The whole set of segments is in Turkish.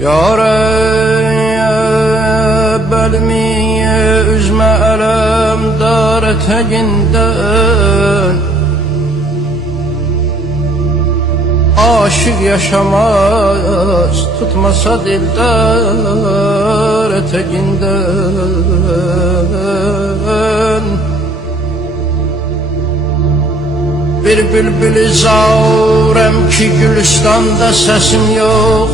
Ya Rab, elimi üzme elemdar eteğinden. Aşık yaşamaz tutmasa dildar eteğinden. Bir bülbülü zaurem ki Gülüstanda sesim yok.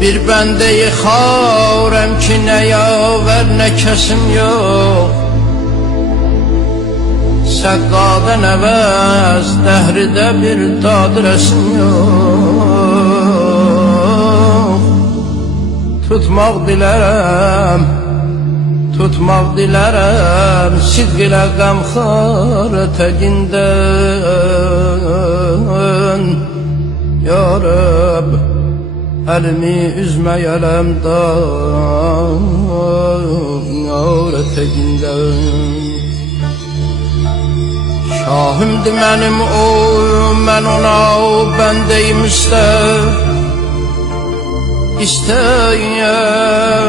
Bir bendeyi xaurem ki ne yaver ne kesim yok. Səqqadan əvəz dəhride bir dad resim yok. Tutmaq dilərəm sidq ilə qəmxar ətəgindən. Ya Rab, elimi üzme elemdar eteğinden. Şahimdir mənim o, mən ona o, bəndeyim İstəyər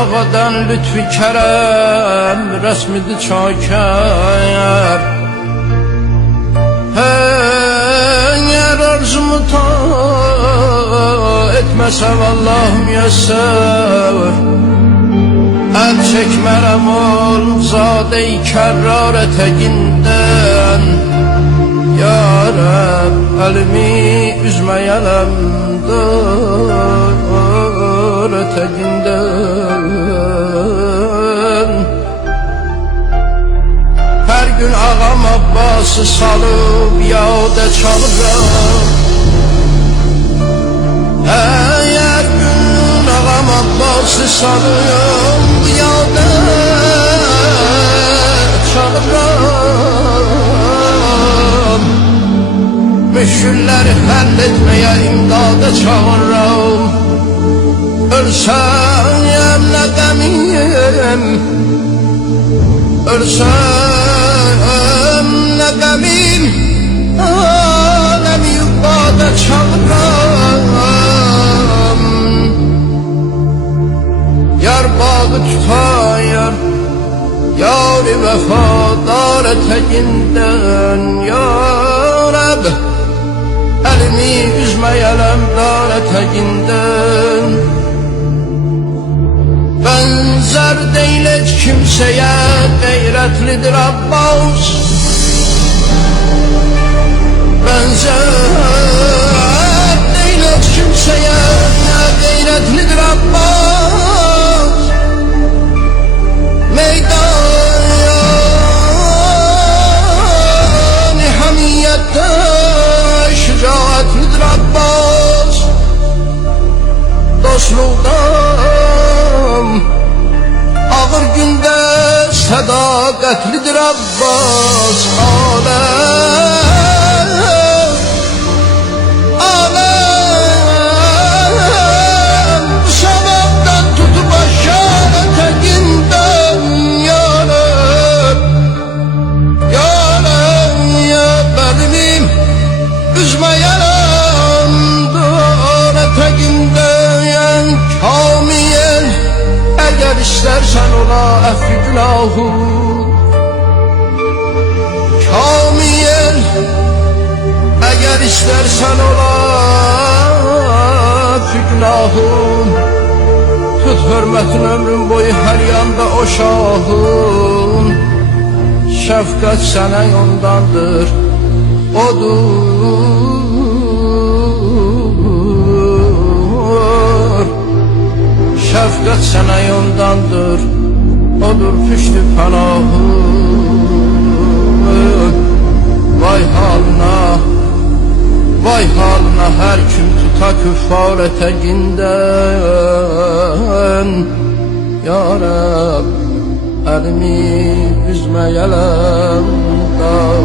ağadan lütfi kərəm, rəsmidi çakər. Əgər arzumu ta etməsə vallah müyəssər. El çekmerem ol zade-i kerrar eteğinden. Ya Rab, elimi üzmeyelem dar eteğinden. Her gün ağam Abbas'ı salıp yağda çalıram. Her gün ağam Abbas'ı salıyorum, yağda çalıram. Müşkülleri halletmeye imdada çağırram. Ölsem ne gamim, ölsem ne gamim, alemi yukarıda çağırram. Yar bağı tutayar, yar-ı vefadar eteğinden. Ya Rab, elimi üzmeyelem dar eteğinden. Benzer değil hiç kimseye, gayretlidir Abbas. Benzer değil hiç kimseye, gayretlidir Abbas. Meydan-ı hamiyette şücaatlidir Abbas. Dostluğdan ağır günde sadakatlidir Abbas. Alem bu sabahtan tutup aşağı eteğinden. Ya Rab, ya Rab, ya benim üzmeyelem dar eteğinden. Kamil, eğer istersen ola effi günahım. Kamil, eğer istersen ola effi günahım. Tut hürmetin ömrün boyu her yanda o şahın. Şefkat sana yondandır, odur. Şefkat sana yondandır, odur püştü panahın. Vay halına, vay halına her kim tuta küffar eteğinden. Ya Rab, elimi üzmeyelem dar